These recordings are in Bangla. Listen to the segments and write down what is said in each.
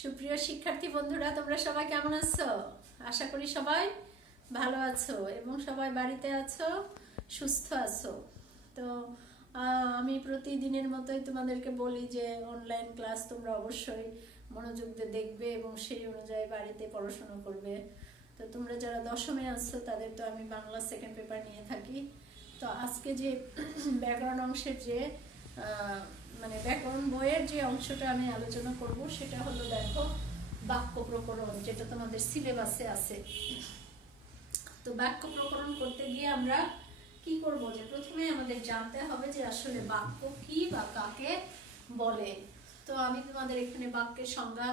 সুপ্রিয় শিক্ষার্থী বন্ধুরা, তোমরা সবাই কেমন আছো? আশা করি সবাই ভালো আছো এবং সবাই বাড়িতে আছো, সুস্থ আছো। তো আমি প্রতিদিনের মতোই তোমাদেরকে বলি যে অনলাইন ক্লাস তোমরা অবশ্যই মনোযোগ দিয়ে দেখবে এবং সেই অনুযায়ী বাড়িতে পড়াশোনা করবে। তো তোমরা যারা দশমে আছো তাদের তো আমি বাংলা সেকেন্ড পেপার নিয়ে থাকি। তো আজকে যে ব্যাকরণ অংশের যে মানে ব্যাকরণ বইয়ের যে অংশটা আমি আলোচনা করব সেটা হলো, দেখো, বাক্য প্রকরণ, যেটা তোমাদের সিলেবাসে আছে। তো বাক্য প্রকরণ করতে গিয়ে আমরা কি করব, যে প্রথমে আমাদের জানতে হবে যে আসলে বাক্য কি বা কাকে বলে। তো আমি তোমাদের এখানে বাক্যের সংজ্ঞা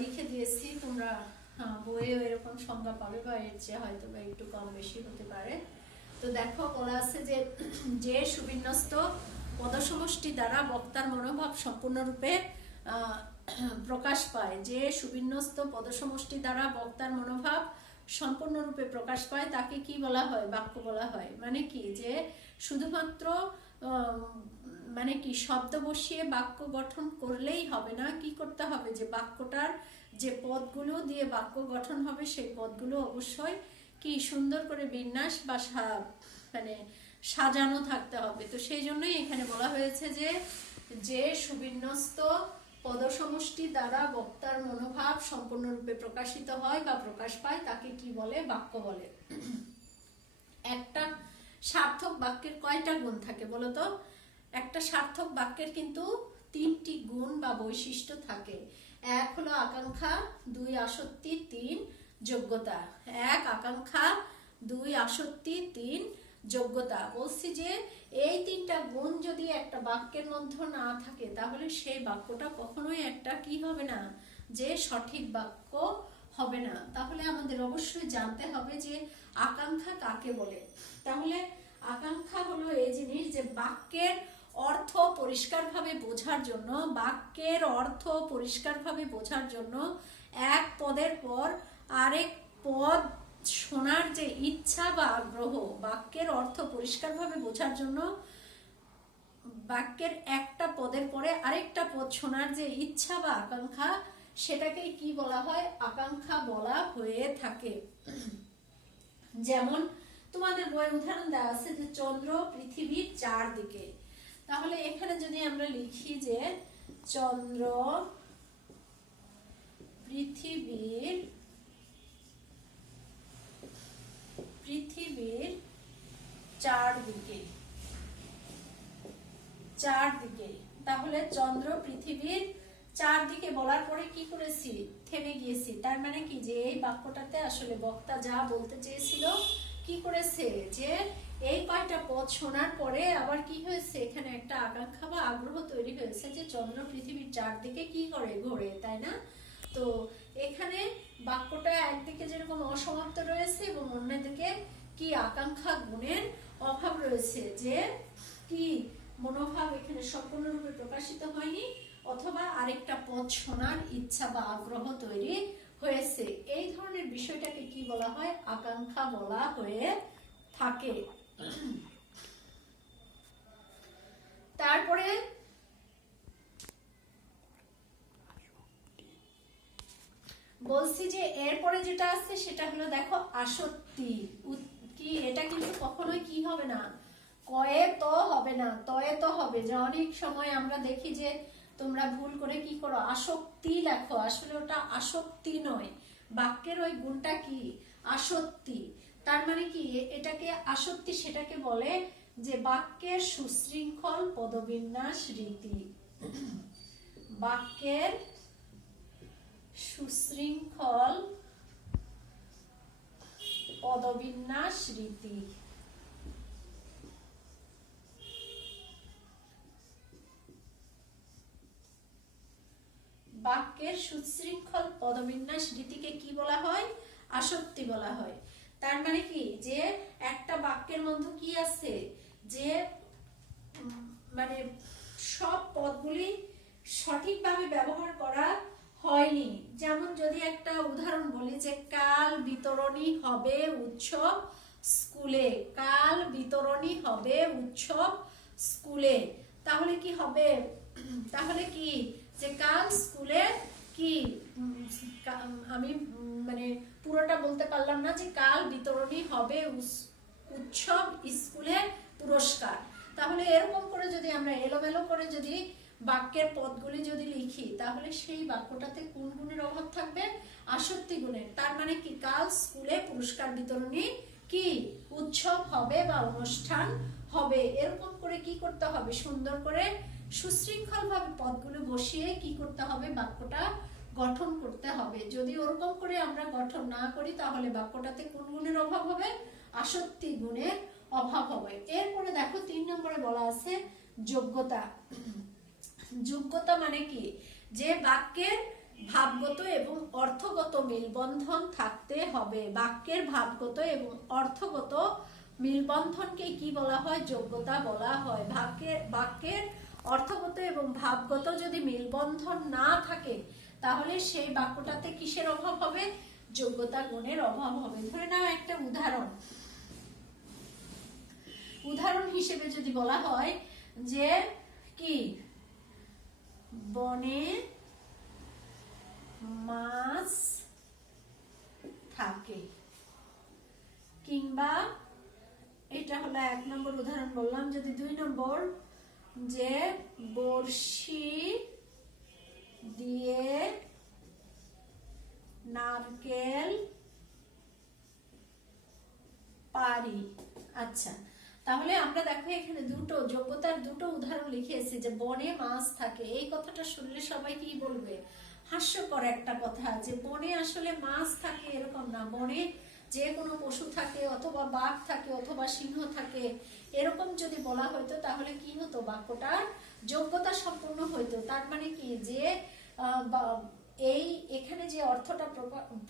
লিখে দিয়েছি, তোমরা বইয়েও এরকম সংজ্ঞা পাবে বা এর চেয়ে হয়তো বা একটু কম বেশি হতে পারে। তো দেখো, বলা আছে যে যে সুবিন্যস্ত পদসমষ্টি দ্বারা বক্তার মনোভাব সম্পূর্ণরূপে প্রকাশ পায়, যে সুবিন্যস্ত পদসমষ্টি দ্বারা বক্তার মনোভাব সম্পূর্ণরূপে প্রকাশ পায় তাকে কি বলা হয়? বাক্য বলা হয়। মানে কি, যে শুধুমাত্র মানে কি শব্দ বসিয়ে বাক্য গঠন করলেই হবে না, কি করতে হবে, যে বাক্যটার যে পদগুলো দিয়ে বাক্য গঠন হবে সেই পদগুলো অবশ্যই কি সুন্দর করে বিন্যাস বা মানে সাজানো থাকতে হবে। তো সেই জন্যই এখানে বলা হয়েছে যে যে সুবিন্যস্ত পদসমষ্টি দ্বারা বক্তার মনোভাব সম্পূর্ণরূপে প্রকাশিত হয় বা প্রকাশ পায় তাকে কি বলে? বাক্য বলে। একটা সার্থক বাক্যের কয়টা গুণ থাকে বলো তো? একটা সার্থক বাক্যের কিন্তু 3টি গুণ বা বৈশিষ্ট্য থাকে। এক হলো আকাঙ্ক্ষা, 2 আসক্তি, 3 যোগ্যতা। 1 আকাঙ্ক্ষা, 2 আসক্তি, 3 যোগ্যতা। বলছি যে এই 3টা গুণ যদি একটা বাক্যের মধ্যে না থাকে তাহলে সেই বাক্যটা কখনোই একটা কি হবে না, যে সঠিক বাক্য হবে না। তাহলে আমাদের অবশ্যই জানতে হবে যে আকাঙ্ক্ষা কাকে বলে। তাহলে আকাঙ্ক্ষা হলো এই জিনিস, যে বাক্যের অর্থ পরিষ্কারভাবে বোঝার জন্য, বাক্যের অর্থ পরিষ্কারভাবে বোঝার জন্য এক পদের পর আরেক পদ শোনার যে ইচ্ছা বা আগ্রহ, বাক্যের অর্থ পরিষ্কারভাবে বোঝার জন্য বাক্যের একটা পদের পরে আরেকটা পদ শোনার যে ইচ্ছা বা আকাঙ্ক্ষা, সেটাকে কি বলা হয়? আকাঙ্ক্ষা বলা হয়ে থাকে। যেমন তোমাদের বইয়ের উদাহরণ দেওয়া আছে যে চন্দ্র পৃথিবীর চারদিকে। তাহলে এখানে যদি আমরা লিখি যে চন্দ্র পৃথিবীর চারদিকে, তাহলে চন্দ্র পৃথিবীর চারদিকে বলার পরে কি করেছি? থেমে গিয়েছি। তার মানে কি, যে এই বাক্যটাতে আসলে বক্তা যা বলতে চেয়েছিল, কি করেছে, যে এই কয়টা পদ শোনার পরে আবার কি হয়েছে, এখানে একটা আকাঙ্ক্ষা বা আগ্রহ তৈরি হয়েছে যে চন্দ্র পৃথিবীর চারদিকে কি করে? ঘোরে, তাই না? তো এখানে বাক্যটা একদিকে যেরকম অসমাপ্ত রয়েছে এবং অন্যদিকে কি আকাঙ্ক্ষা গুণের অভাব রয়েছে, যে কি মনোভাব এখানে সম্পূর্ণরূপে প্রকাশিত হয়নি, অথবা আরেকটা পদ শোনার ইচ্ছা বা আগ্রহ তৈরি হয়েছে। এই ধরনের বিষয়টাকে কি বলা হয়? আকাঙ্ক্ষা বলা হয়ে থাকে। তারপরে বলছি যে এরপরে যেটা আছে সেটা হলো, দেখো, আসক্তি। কি এটা কিন্তু কখনোই কি হবে না, কয়ে তো হবে না, তয়ে তো হবে। যে অনেক সময় আমরা দেখি যে তোমরা ভুল করে কি করো, আসক্তি লেখো, আসলে ওটা আসক্তি নয়। বাক্যের ওই গুণটা কি? আসক্তি। তার মানে কি, এটাকে আসক্তি সেটাকে বলে যে বাক্যের সুশৃঙ্খল পদবিন্যাস রীতি। বাক্যের সুশৃঙ্খল পদবিন্যাস রীতি। বাক্যের সুশৃঙ্খল পদবিন্যাস রীতিকে কি বলা হয়? আসক্তি বলা হয়। তার মানে কি, যে একটা বাক্যের মধ্যে কি আছে, যে মানে সব পদগুলি সঠিকভাবে ব্যবহার করা হয়নি। যেমন যদি একটা উদাহরণ বলি যে কাল বিতরণী হবে উৎসব স্কুলে, কাল বিতরণী হবে উৎসব স্কুলে, তাহলে কি হবে? তাহলে কি, যে কাল স্কুলে কি আমি মানে পুরোটা বলতে পারলাম না, যে কাল বিতরণী হবে উৎসব স্কুলে পুরস্কার। তাহলে এরকম করে যদি আমরা এলোমেলো করে যদি বাক্যের পদগুলি যদি লিখি, তাহলে সেই বাক্যটাতে কোন গুণের অভাব থাকবে? আসক্তি গুণের। তার মানে কি, কাল স্কুলে পুরস্কার বিতরণী কি উৎসব হবে বা অনুষ্ঠান হবে। এরকম করে কি করতে হবে? সুন্দর করে সুশৃঙ্খল ভাবে পদগুলো বসিয়ে কি করতে হবে? বাক্যটা গঠন করতে হবে। যদি ওরকম করে আমরা গঠন না করি, তাহলে বাক্যটাতে কোন গুণের অভাব হবে? আসক্তি গুণের অভাব হবে। এরপরে দেখো 3 নম্বরে বলা আছে যোগ্যতা। যোগ্যতা মানে কি? যে বাক্যের ভাবগত এবং অর্থগত মিলবন্ধন থাকতে হবে। বাক্যের ভাবগত এবং অর্থগত মিলবন্ধনকে কি বলা হয়? যোগ্যতা বলা হয়। বাক্যের অর্থগত এবং ভাবগত যদি মিলবন্ধন না থাকে, তাহলে সেই বাক্যটাতে কিসের অভাব হবে? যোগ্যতা গুণের অভাব হবে। ধরে নাও একটা উদাহরণ হিসেবে যদি বলা হয় যে কি বনে মাছ থাকে, কিংবা এটা হলো 1 নম্বর উদাহরণ বললাম। যদি 2 নম্বর, যে বড়শি দিয়ে নারকেল পারি। আচ্ছা, তাহলে আমরা দেখো এখানে যোগ্যতার দুটো উদাহরণ লিখেছি। যে বনে মাছ থাকে, এই কথাটা শুনলে সবাই কি বলবে? হাস্যকর একটা কথা, যে বনে আসলে মাছ থাকে এরকম না। বনে যে কোনো পশু থাকে, অথবা বাঘ থাকে, অথবা সিংহ থাকে, এরকম যদি বলা হইতো, তাহলে কি হতো? বাক্যটার যোগ্যতা সম্পূর্ণ হইতো। তার মানে কি, যে এখানে যে অর্থটা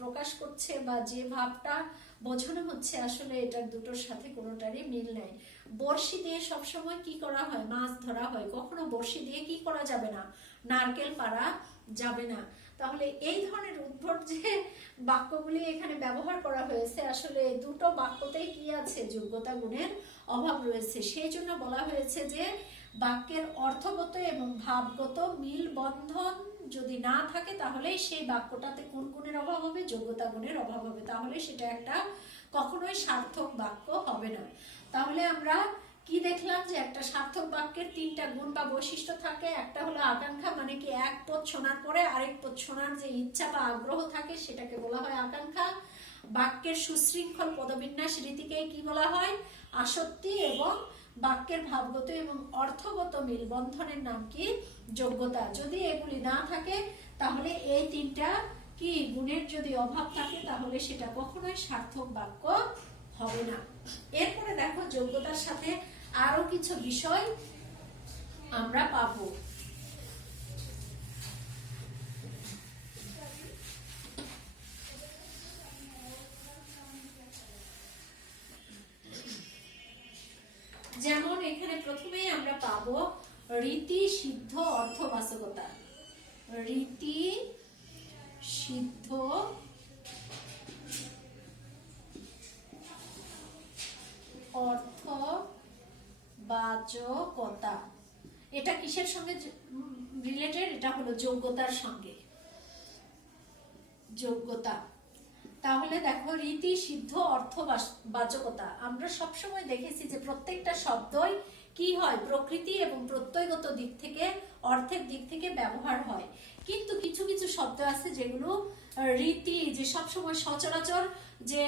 প্রকাশ করছে বা যে ভাবটা বোঝানো হচ্ছে, আসলে এটার দুটোর সাথে কোনোটারই মিল নেই। বড়শি দিয়ে সবসময় কি করা হয়? মাছ ধরা হয়। কখনো বড়শি দিয়ে কি করা যাবে না? নারকেল পাড়া যাবে না। তাহলে এই ধরনের উদ্ভট যে বাক্যগুলি এখানে ব্যবহার করা হয়েছে, আসলে দুটো বাক্যতেই কি আছে? যোগ্যতা গুণের অভাব রয়েছে। সেই জন্য বলা হয়েছে যে বাক্যের অর্থগত এবং ভাবগত মিল বন্ধন যদি না থাকে, তাহলে সেই বাক্যটাতে কোন গুণের অভাব হবে? যোগ্যতা গুণের অভাব হবে। তাহলে সেটা একটা কখনোই সার্থক বাক্য হবে না। তাহলে আমরা কি দেখলাম? যে একটা সার্থক বাক্যের 3টা গুণ বা বৈশিষ্ট্য থাকে। একটা হলো আকাঙ্ক্ষা, মানে কি এক পদ শোনার পরে আরেক পদ শোনার যে ইচ্ছা বা আগ্রহ থাকে, সেটাকে বলা হয় আকাঙ্ক্ষা। বাক্যের সুশৃঙ্খল পদবিন্যাস রীতিকে কি বলা হয়? আসক্তি। এবং বাক্যের ভাবগত এবং অর্থগত মিলবন্ধনের নাম কি? যোগ্যতা। যদি এগুলি না থাকে, তাহলে এই 3টা কি গুণের যদি অভাব থাকে, তাহলে সেটা কখনোই সার্থক বাক্য হবে না। এরপরে দেখো যোগ্যতার সাথে আরো কিছু বিষয় আমরা পাবো। যেমন এখানে প্রথমেই আমরা পাবো রীতি সিদ্ধ অর্থবাচকতা। রীতি সিদ্ধ অর্থবাচকতা। এটা কিসের সঙ্গে রিলেটেড? এটা হলো যোগ্যতার সঙ্গে। যোগ্যতা। তাহলে দেখো রীতি সিদ্ধ অর্থবাচকতা, আমরা সবসময় দেখেছি যে প্রত্যেকটা শব্দই কি হয়? প্রকৃতি এবং প্রত্যয়গত দিক থেকে, অর্থের দিক থেকে ব্যবহার হয়। কিন্তু কিছু কিছু শব্দ আছে যেগুলো রীতি, যে সবসময় সচরাচর যে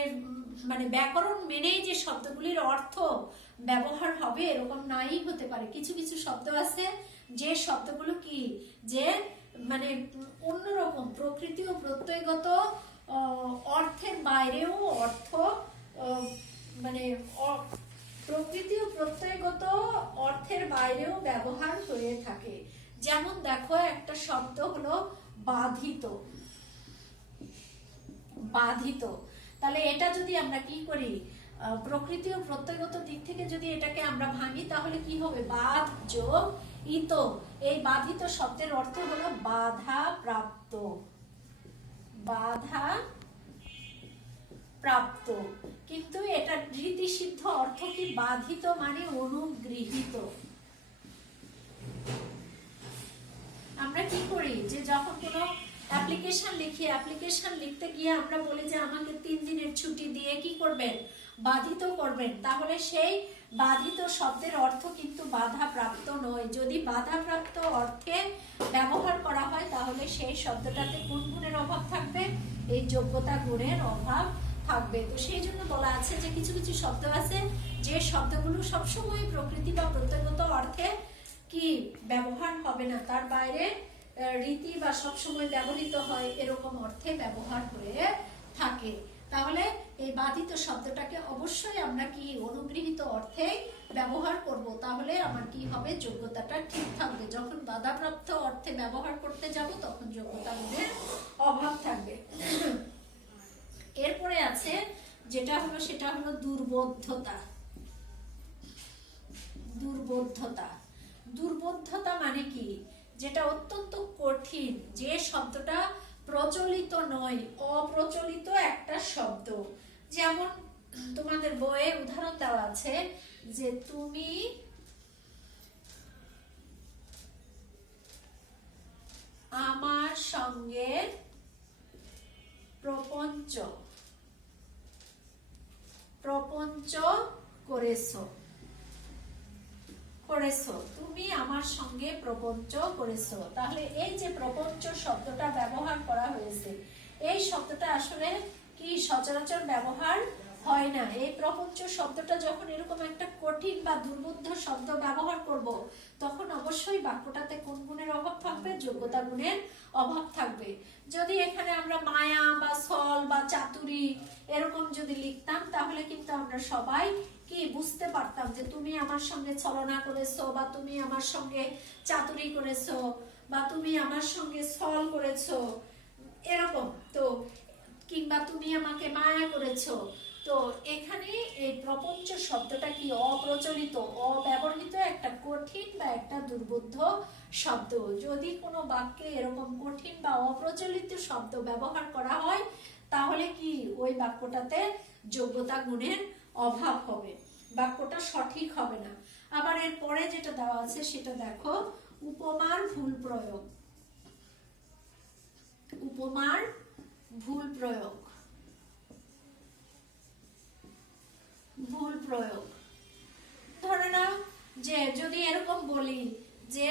মানে ব্যাকরণ মেনেই যে শব্দগুলির অর্থ ব্যবহার হবে, এরকম নাই হতে পারে। কিছু কিছু শব্দ আছে যে শব্দগুলো কি, যে মানে অন্যরকম প্রকৃতি ও প্রত্যয়গত অর্থের বাইরেও অর্থ, মানে প্রকৃতি ও প্রত্যয়গত অর্থের বাইরেও ব্যবহার হয়ে থাকে। যেমন দেখো একটা শব্দ হলো বাধিত। বাধিত, তাহলে এটা যদি আমরা কি করি? প্রকৃতি ও প্রত্যয়গত দিক থেকে যদি এটাকে আমরা ভাঙি, তাহলে কি হবে? বাধ যোগ ইত। এই বাধিত শব্দের অর্থ হলো বাধা প্রাপ্ত। বাধা প্রাপ্ত। কিন্তু এটা রীতি সিদ্ধ অর্থ কি? বাধিত মানে অনুগৃহীত। আমরা কি করি? যে যখন কোনো অ্যাপ্লিকেশন লিখি, অ্যাপ্লিকেশন লিখতে গিয়ে আমরা বলি যে আমাকে 3 দিনের ছুটি দিয়ে কি করবেন, বাধিত করবেন। তাহলে সেই বাধিত শব্দের অর্থ কিন্তু বাধাপ্রাপ্ত নয়। যদি বাধাপ্রাপ্ত অর্থে ব্যবহার করা হয় তাহলে সেই শব্দটাতে কোন গুণের অভাব থাকবে, এই যোগ্যতা গুণের অভাব থাকবে। তো সেই জন্য বলা আছে যে কিছু কিছু শব্দ আছে যে শব্দগুলো সবসময় প্রকৃতি বা প্রত্যয়গত অর্থে কি ব্যবহার হবে না, তার বাইরে রীতি বা সবসময় ব্যবহৃত হয় এরকম অর্থে ব্যবহার হয়ে থাকে। তাহলে এই বাধিত শব্দটাকে অবশ্যই আমরা কি অনুগৃহীত অর্থে ব্যবহার করব, তাহলে আমার কি হবে, যোগ্যতাটা ঠিক থাকবে। যখন বাধাপ্রাপ্ত অর্থে ব্যবহার করতে যাব তখন যোগ্যতা গুণের অভাব থাকবে। এরপরে আছে যেটা হলো সেটা হলো দুর্বোধ্যতা। দুর্বোধ্যতা, দুর্বোধ্যতা মানে কি, যেটা অত্যন্ত কঠিন, যে শব্দটা প্রচলিত নয়, অপ্রচলিত একটা শব্দ। যেমন তোমাদের বইয়ে উদাহরণ দেওয়া আছে যে তুমি আমার সঙ্গে প্রপঞ্চ করেছো, তুমি আমার সঙ্গে প্রপঞ্চ করেছো। তাহলে এই যে প্রপঞ্চ শব্দটা ব্যবহার করা হয়েছে, এই শব্দটা আসলে কি সচরাচর ব্যবহার হয় না। এই প্রপঞ্চ শব্দটা যখন এরকম একটা কঠিন বা দুর্বোধ্য শব্দ ব্যবহার করব, তখন অবশ্যই বাক্যটাতে কোন গুণের অভাব থাকবে, যোগ্যতা গুণের অভাব থাকবে। যদি এখানে আমরা মায়া বা ছল বা চাতুরী এরকম যদি লিখতাম তাহলে কিন্তু আমরা সবাই কি বুঝতে পারতাম যে তুমি আমার সঙ্গে ছলনা করেছো, বা তুমি আমার সঙ্গে চাতুরী করেছো, বা তুমি আমার সঙ্গে ছল করেছো এরকম, তো কিংবা তুমি আমাকে মায়া করেছো। তো এখানে এই প্রপঞ্চ শব্দটা কি অপ্রচলিত, অব্যবহৃত একটা কঠিন বা একটা দুর্বোধ্য শব্দ। যদি কোনো বাক্যে এরকম কঠিন বা অপ্রচলিত শব্দ ব্যবহার করা হয় তাহলে কি ওই বাক্যটাতে যোগ্যতা গুণের অভাব হবে, বাক্যটা সঠিক হবে না। আবার এর পরে যেটা দেওয়া আছে সেটা দেখো, উপমার ভুল প্রয়োগ। উপমার ভুল প্রয়োগ, ভুল প্রয়োগ। ধরে নাও যে যদি এরকম বলি যে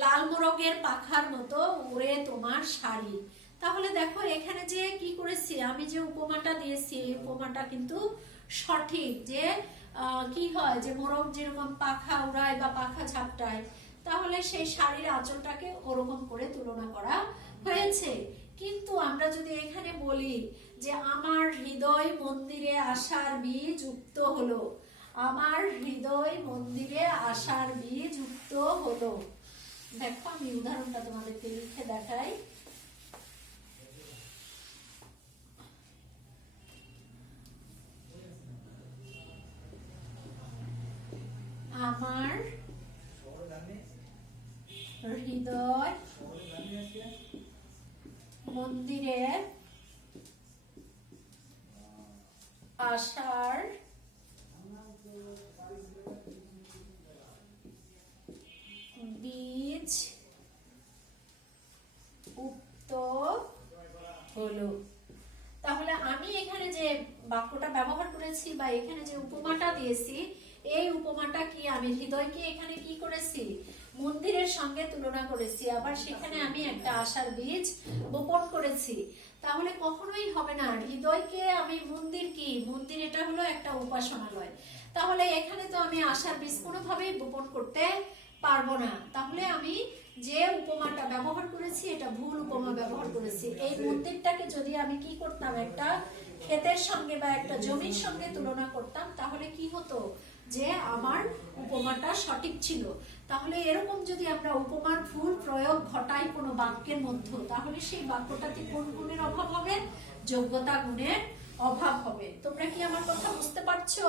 লাল মোরগের পাখার মতো উড়ে তোমার শাড়ি, তাহলে দেখো এখানে যে কি করেছি, আমি যে উপমাটা দিয়েছি এই উপমাটা কিন্তু সঠিক। যে কি হয় যে মোরগ যেরকম পাখা উড়ায় বা পাখা ঝাপটায়, তাহলে সেই শাড়ির আঁচলটাকে ওরকম করে তুলনা করা হয়েছে। কিন্তু আমরা যদি এখানে বলি যে আমার হৃদয় মন্দিরে আসার বীজ উক্ত হলো, আমার হৃদয় মন্দিরে আসার বীজ উক্ত হলো। দেখো আমি উদাহরণটা তোমাদেরকে লিখে দেখাই। আমার হৃদয় মন্দিরে আসার বীজ উক্ত হলো। তাহলে আমি এখানে যে বাক্যটা ব্যবহার করেছি বা এখানে যে উপমাটা দিয়েছি, এই উপমাটা কি আমি হৃদয়কে এখানে কি করেছি, মন্দিরের সঙ্গে তুলনা করেছি, আবার সেখানে আমি একটা আশার বীজ বপন করেছি। তাহলে কখনোই হবে না হৃদয়কে আমি মন্দির, কি মন্দির এটা হলো একটা উপাসনালয়, তাহলে এখানে তো আমি আশার বীজ কোনোভাবেই বপন করতে পারবো না। তাহলে আমি যে উপমাটা ব্যবহার করেছি এটা ভুল উপমা ব্যবহার করেছি। এই মন্দিরটাকে যদি আমি কি করতাম, একটা ক্ষেতের সঙ্গে বা একটা জমির সঙ্গে তুলনা করতাম, তাহলে কি হতো যে আমার উপমাটা সঠিক ছিল। তাহলে এরকম যদি আমরা উপমার ভুল প্রয়োগ ঘটাই কোনো বাক্যের মধ্যে, তাহলে সেই বাক্যটাতে কোন গুণের অভাব হবে, যোগ্যতা গুণের অভাব হবে। তোমরা কি আমার কথা বুঝতে পারছো?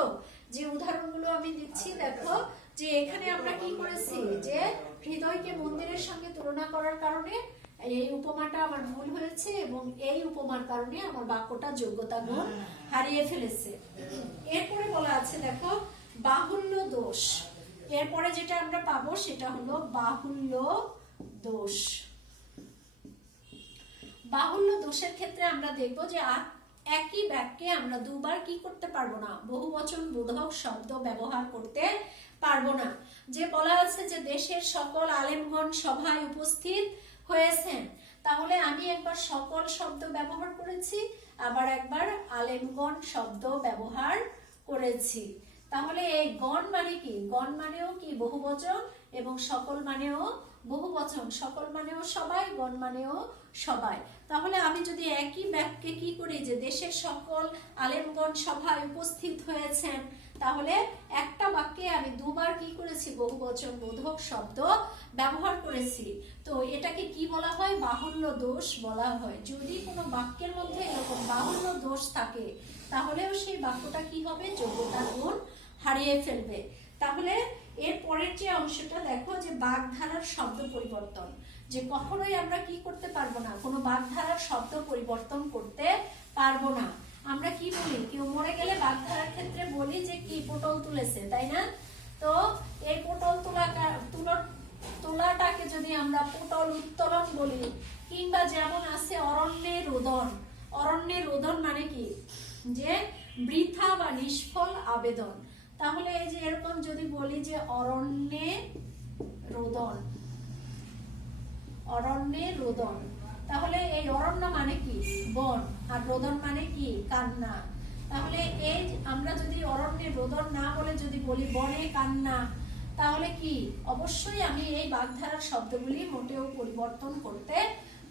যে উদাহরণগুলো আমি দিচ্ছি দেখো, যে এখানে আমরা কি করেছি, যে হৃদয়কে মন্দিরের সঙ্গে তুলনা করার কারণে এই উপমাটা আমার ভুল হয়েছে, এবং এই উপমার কারণে আমার বাক্যটা যোগ্যতা গুণ হারিয়ে ফেলেছে। এরপরে বলা আছে দেখো, বাহুল্য দোষ। এরপরে যেটা আমরা পাবো সেটা হলো বাহুল্য দোষ। বাহুল্য দোষের ক্ষেত্রে আমরা দেখব যে একই বাক্যে আমরা দুবার কি করতে পারবো না, বহুবচন বোধক শব্দ ব্যবহার করতে পারবো না। যে বলা আছে যে দেশের সকল আলেমগণ সভায় উপস্থিত হয়েছেন, তাহলে আমি একবার সকল শব্দ ব্যবহার করেছি, আবার একবার আলেমগণ শব্দ ব্যবহার করেছি। তাহলে এই গণ মানে কি, গণ মানেও কি বহুবচন এবং সকল মানেও বহুবচন, সকল মানেও সবাই, গণ মানেও সবাই। তাহলে আমি যদি একই বাক্যে কি করি যে দেশের সকল আলেমগণ সভায় উপস্থিত হয়েছেন, তাহলে একটা বাক্যে আমি দুবার কি করেছি, বহুবচন বোধক শব্দ ব্যবহার করেছি। তো এটাকে কি বলা হয়, বাহুল্য দোষ বলা হয়। যদি কোনো বাক্যের মধ্যে এরকম বাহুল্য দোষ থাকে, তাহলেও সেই বাক্যটা কি হবে, যোগ্যতার গুণ হারিয়ে ফেলবে। তাহলে এর পরের যে অংশটা দেখো, যে বাগধারার শব্দ পরিবর্তন, যে কখনোই আমরা কি করতে পারবো না, কোনো বাগধারার শব্দ পরিবর্তন করতে পারবো না। আমরা কি বলি, কেউ মরে গেলে বাগধারার ক্ষেত্রে বলি যে কি পটল তুলেছে, তাই না? তো এই পটল তোলাটাকে যদি আমরা পটল উত্তোলন বলি, কিংবা যেমন আছে অরণ্যে রোদন। অরণ্যে রোদন মানে কি, যে বৃথা বা নিষ্ফল আবেদন। তাহলে এই যে এরকম যদি বলি যে অরণ্যে রোদন, অরণ্যে রোদন, তাহলে এই অরণ্য মানে কি, বন, আর রোদন মানে কি, কান্না। তাহলে এই আমরা যদি অরণ্যে রোদন না বলে যদি বলি বনে কান্না, তাহলে কি অবশ্যই আমি এই বাগধারার শব্দগুলি মোটেও পরিবর্তন করতে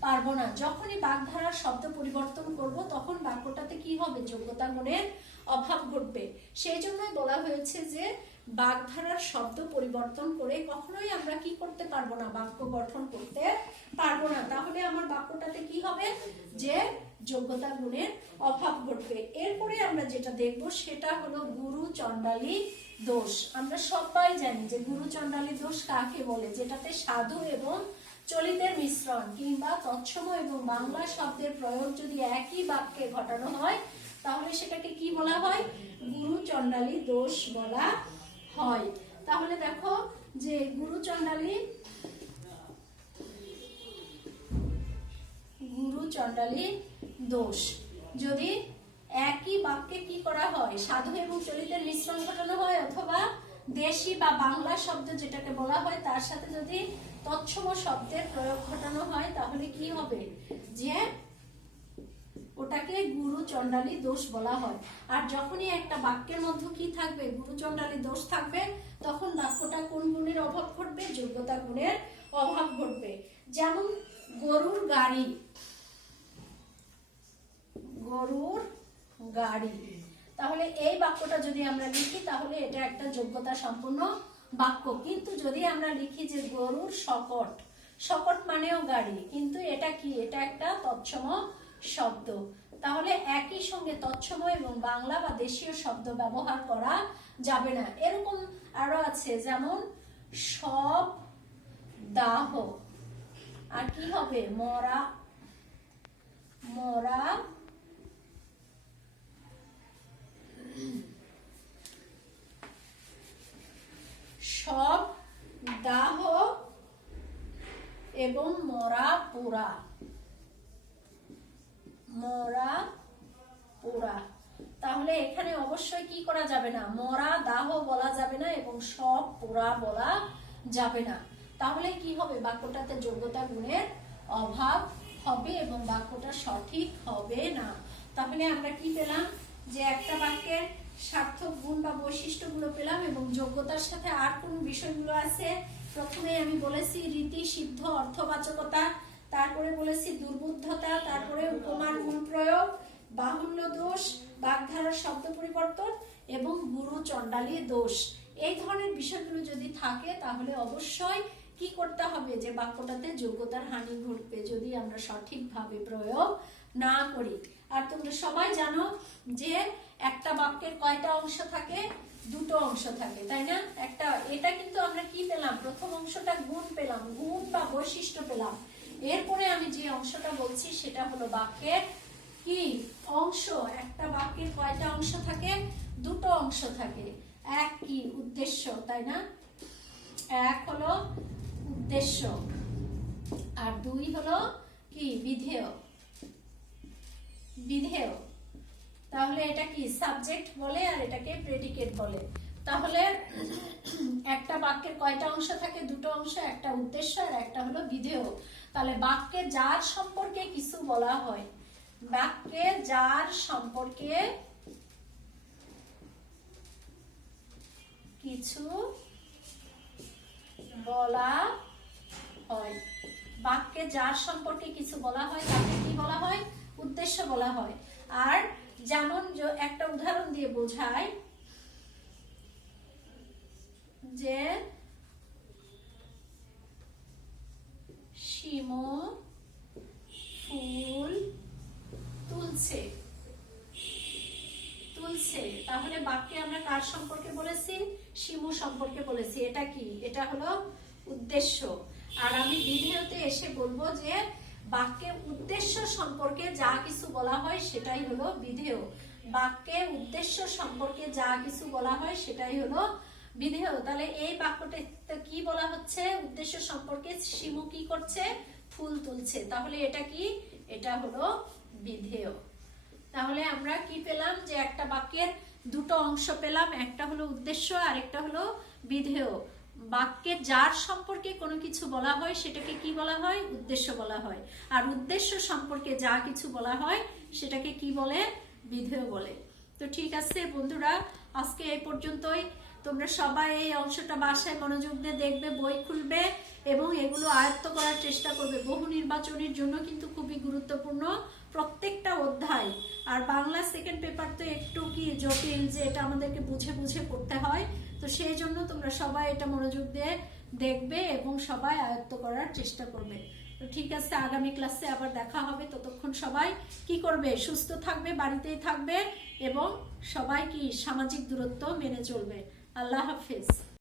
পারবো না। যখনই বাগধারার শব্দ পরিবর্তন করব, তখন বাক্যটাতে কি হবে, যোগ্যতা গুণের অভাব ঘটবে। সেই জন্যই বলা হয়েছে যে বাগধারার শব্দ পরিবর্তন করে কখনোই আমরা কি করতে পারবো না, বাক্য গঠন করতে পারবো না। তাহলে আমার বাক্যটাতে কি হবে, যে যোগ্যতা গুণের অভাব ঘটবে। এরপরে আমরা যেটা দেখব সেটা হলো গুরু চণ্ডালী দোষ। আমরা সবাই জানি যে গুরু চণ্ডালী দোষ কাকে বলে, যেটাতে সাধু এবং চলিতের মিশ্রণ কিংবা তৎসম এবং বাংলা শব্দের প্রয়োগ যদি একই বাক্যে ঘটানো হয়, তাহলে সেটাকে কি বলা হয়, গুরু চণ্ডালী দোষ বলা হয়। তাহলে দেখো যে গুরু চণ্ডালী দোষ যদি একই বাক্যে কি করা হয়, সাধু এবং চলিতের মিশ্রণ ঘটানো হয়, অথবা দেশি বা বাংলা শব্দ যেটাকে বলা হয় তার সাথে যদি তৎসম শব্দের প্রয়োগ ঘটানো হয়, তাহলে কি হবে, যে ওটাকে গুরু চণ্ডালী দোষ বলা হয়। আর যখনই একটা বাক্যের মধ্যে কি থাকবে, গুরু চণ্ডালী দোষ থাকবে, তখন বাক্যটা কোন গুণের অভাব ঘটবে, যোগ্যতা গুণের অভাব ঘটবে। যেমন গরুর গাড়ি, গরুর গাড়ি, তাহলে এই বাক্যটা যদি আমরা লিখি, তাহলে এটা একটা যোগ্যতা সম্পন্ন বাক্য। কিন্তু যদি আমরা লিখি যে গরুর শকট, শকট মানেও গাড়ি, কিন্তু এটা কি, এটা একটা তৎসম শব্দ, তাহলে একই সঙ্গে তৎসম এবং বাংলা বা দেশীয় শব্দ ব্যবহার করা যাবে না। এরকম আরো আছে, যেমন সব দাহ, আর কি হবে, মরা, মরা সব দাহ এবং মরা পোড়া, মরা পোড়া। তাহলে এখানে অবশ্যই কি করা যাবে না, মরা দাহ বলা যাবে না এবং সব পোড়া বলা যাবে না। তাহলে কি হবে, বাক্যটাতে যোগ্যতা গুণের অভাব হবে এবং বাক্যটা সঠিক হবে না। তাহলে আমরা কি পেলাম, যে একটা বাক্যের সার্থক গুণ বা বৈশিষ্ট্যগুলো পেলাম, এবং যোগ্যতার সাথে আর কোন বিষয়গুলো আছে। প্রথমে আমি বলেছি রীতি সিদ্ধ অর্থবাচকতা, তারপরে বলেছি দুর্বোধ্যতা, তারপরে উপমার গুণ প্রয়োগ, বাহুল্য দোষ, বাগধারার শব্দ পরিবর্তন এবং গুরু চণ্ডালী দোষ। এই ধরনের বিষয়গুলো যদি থাকে, তাহলে অবশ্যই কি করতে হবে, যে বাক্যটাতে যোগ্যতার হানি ঘটবে যদি আমরা সঠিকভাবে প্রয়োগ না করি। আর তোমরা সবাই জানো যে একটা বাক্যের কয়টা অংশ থাকে, দুটো অংশ থাকে, তাই না? একটা, এটা কিন্তু আমরা কি পেলাম, প্রথম অংশটা গুণ পেলাম, গুণ বা বৈশিষ্ট্য পেলাম। এরপরে আমি যে অংশটা বলছি সেটা হলো বাক্যের কি অংশ। একটা বাক্যের কয়টা অংশ থাকে, দুটো অংশ থাকে। এক কি, উদ্দেশ্য, তাই না? এক হলো উদ্দেশ্য, আর দুই হলো কি, বিধেয়। বিধেয়। তাহলে এটা কি সাবজেক্ট বলে আর এটাকে প্রেডিকেট বলে। তাহলে একটা বাক্যের কয়টা অংশ থাকে? দুটো অংশ, একটা উদ্দেশ্য আর একটা হলো বিধেয়। তাহলে বাক্যে যার সম্পর্কে কিছু বলা হয়, বাক্যে যার সম্পর্কে কিছু বলা হয়, বাক্যে যার সম্পর্কে কিছু বলা হয় তাকে কি বলা হয়? উদ্দেশ্য বলা হয়। আর যেমন একটা উদাহরণ দিয়ে বোঝায় যে শিমু ফুল তুলছে, তুলছে। তাহলে বাক্যে আমরা কার সম্পর্কে বলেছি? শিমু সম্পর্কে বলেছি। এটা কি? এটা হলো উদ্দেশ্য। আর আমি বিধেয়তে এসে বলবো যে বাক্যে উদ্দেশ্য সম্পর্কে যা কিছু বলা হয় সেটাই হলো বিধেয়। বাক্যে উদ্দেশ্য সম্পর্কে যা কিছু বলা হয় সেটাই হলো বিধেয়। তাহলে এই বাক্যটা কি বলা হচ্ছে? উদ্দেশ্য সম্পর্কে শিমু কি করছে? ফুল তুলছে। তাহলে এটা কি? এটা হলো বিধেয়। তাহলে আমরা কি পেলাম? যে একটা বাক্যের দুটো অংশ পেলাম, একটা হলো উদ্দেশ্য আর একটা হলো বিধেয়। বাক্যে যার সম্পর্কে কোনো কিছু বলা হয় সেটাকে কি বলা হয়? উদ্দেশ্য বলা হয়। আর উদ্দেশ্য সম্পর্কে যা কিছু বলা হয় সেটাকে কি বলে? বিধেয় বলে। তো ঠিক আছে বন্ধুরা, আজকে এই পর্যন্তই। তোমরা সবাই এই অংশটা বাসায় মনোযোগ দিয়ে দেখবে, বই খুলবে এবং এগুলো আয়ত্ত করার চেষ্টা করবে। বহু নির্বাচনের জন্য কিন্তু খুবই গুরুত্বপূর্ণ প্রত্যেকটা অধ্যায়। আর বাংলা সেকেন্ড পেপার তো একটু কি জটিল, যে এটা আমাদেরকে বুঝে বুঝে পড়তে হয়। তো সেই জন্য তোমরা সবাই এটা মনোযোগ দিয়ে দেখবে এবং সবাই আয়ত্ত করার চেষ্টা করবে। তো ঠিক আছে, আগামী ক্লাসে আবার দেখা হবে। ততক্ষণ সবাই কি করবে? সুস্থ থাকবে, বাড়িতেই থাকবে এবং সবাই কি সামাজিক দূরত্ব মেনে চলবে। আল্লাহ হাফিজ।